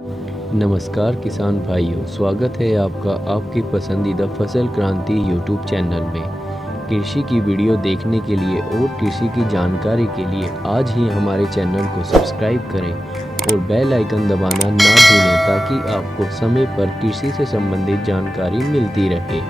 नमस्कार किसान भाइयों, स्वागत है आपका आपकी पसंदीदा फसल क्रांति यूट्यूब चैनल में। कृषि की वीडियो देखने के लिए और कृषि की जानकारी के लिए आज ही हमारे चैनल को सब्सक्राइब करें और बेल आइकन दबाना ना भूलें ताकि आपको समय पर कृषि से संबंधित जानकारी मिलती रहे।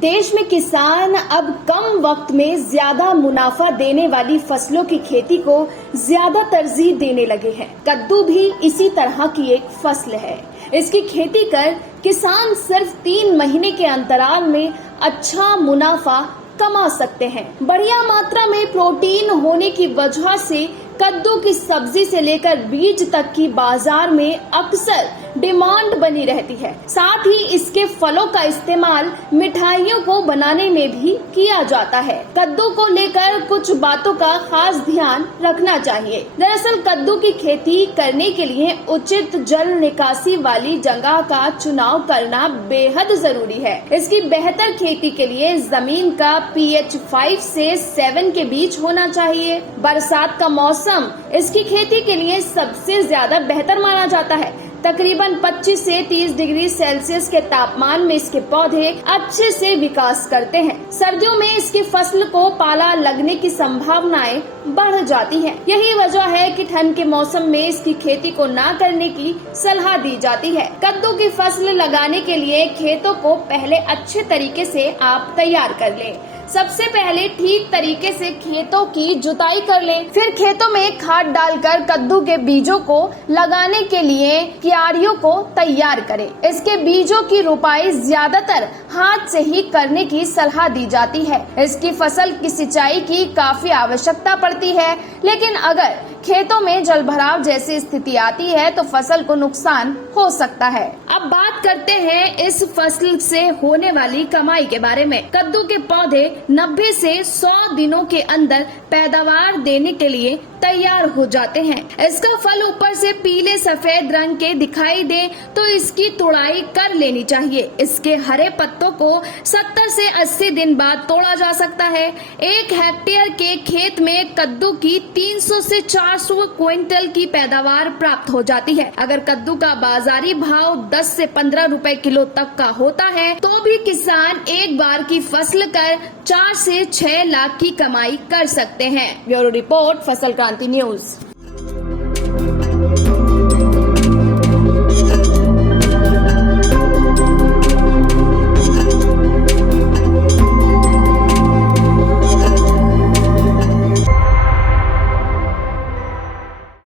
देश में किसान अब कम वक्त में ज्यादा मुनाफा देने वाली फसलों की खेती को ज्यादा तरजीह देने लगे हैं। कद्दू भी इसी तरह की एक फसल है। इसकी खेती कर किसान सिर्फ 3 महीने के अंतराल में अच्छा मुनाफा कमा सकते हैं। बढ़िया मात्रा में प्रोटीन होने की वजह से कद्दू की सब्जी से लेकर बीज तक की बाजार में अक्सर डिमांड बनी रहती है। साथ ही इसके फलों का इस्तेमाल मिठाइयों को बनाने में भी किया जाता है। कद्दू को लेकर कुछ बातों का खास ध्यान रखना चाहिए। दरअसल कद्दू की खेती करने के लिए उचित जल निकासी वाली जगह का चुनाव करना बेहद जरूरी है। इसकी बेहतर खेती के लिए जमीन का pH 5 से 7 के बीच होना चाहिए। बरसात का मौसम इसकी खेती के लिए सबसे ज्यादा बेहतर माना जाता है। तकरीबन 25 से 30 डिग्री सेल्सियस के तापमान में इसके पौधे अच्छे से विकास करते हैं। सर्दियों में इसकी फसल को पाला लगने की संभावनाएं बढ़ जाती हैं। यही वजह है कि ठंड के मौसम में इसकी खेती को ना करने की सलाह दी जाती है। कद्दू की फसल लगाने के लिए खेतों को पहले अच्छे तरीके से आप तैयार कर लें। सबसे पहले ठीक तरीके से खेतों की जुताई कर लें। फिर खेतों में खाद डालकर कद्दू के बीजों को लगाने के लिए क्यारियों को तैयार करें। इसके बीजों की रोपाई ज्यादातर हाथ से ही करने की सलाह दी जाती है। इसकी फसल की सिंचाई की काफी आवश्यकता पड़ती है, लेकिन अगर खेतों में जलभराव जैसी स्थिति आती है तो फसल को नुकसान हो सकता है। अब बात करते हैं इस फसल से होने वाली कमाई के बारे में। कद्दू के पौधे 90 से 100 दिनों के अंदर पैदावार देने के लिए तैयार हो जाते हैं। इसका फल ऊपर से पीले सफेद रंग के दिखाई दे तो इसकी तुड़ाई कर लेनी चाहिए। इसके हरे पत्तों को 70 से 80 दिन बाद तोड़ा जा सकता है। 1 हेक्टेयर के खेत में कद्दू की 300 से 400 क्विंटल की पैदावार प्राप्त हो जाती है। अगर कद्दू का बाजारी भाव 10 से 15 रुपए किलो तक का होता है तो भी किसान एक बार की फसल कर 4 से 6 लाख की कमाई कर सकते हैं। ब्यूरो रिपोर्ट, फसल क्रांति न्यूज।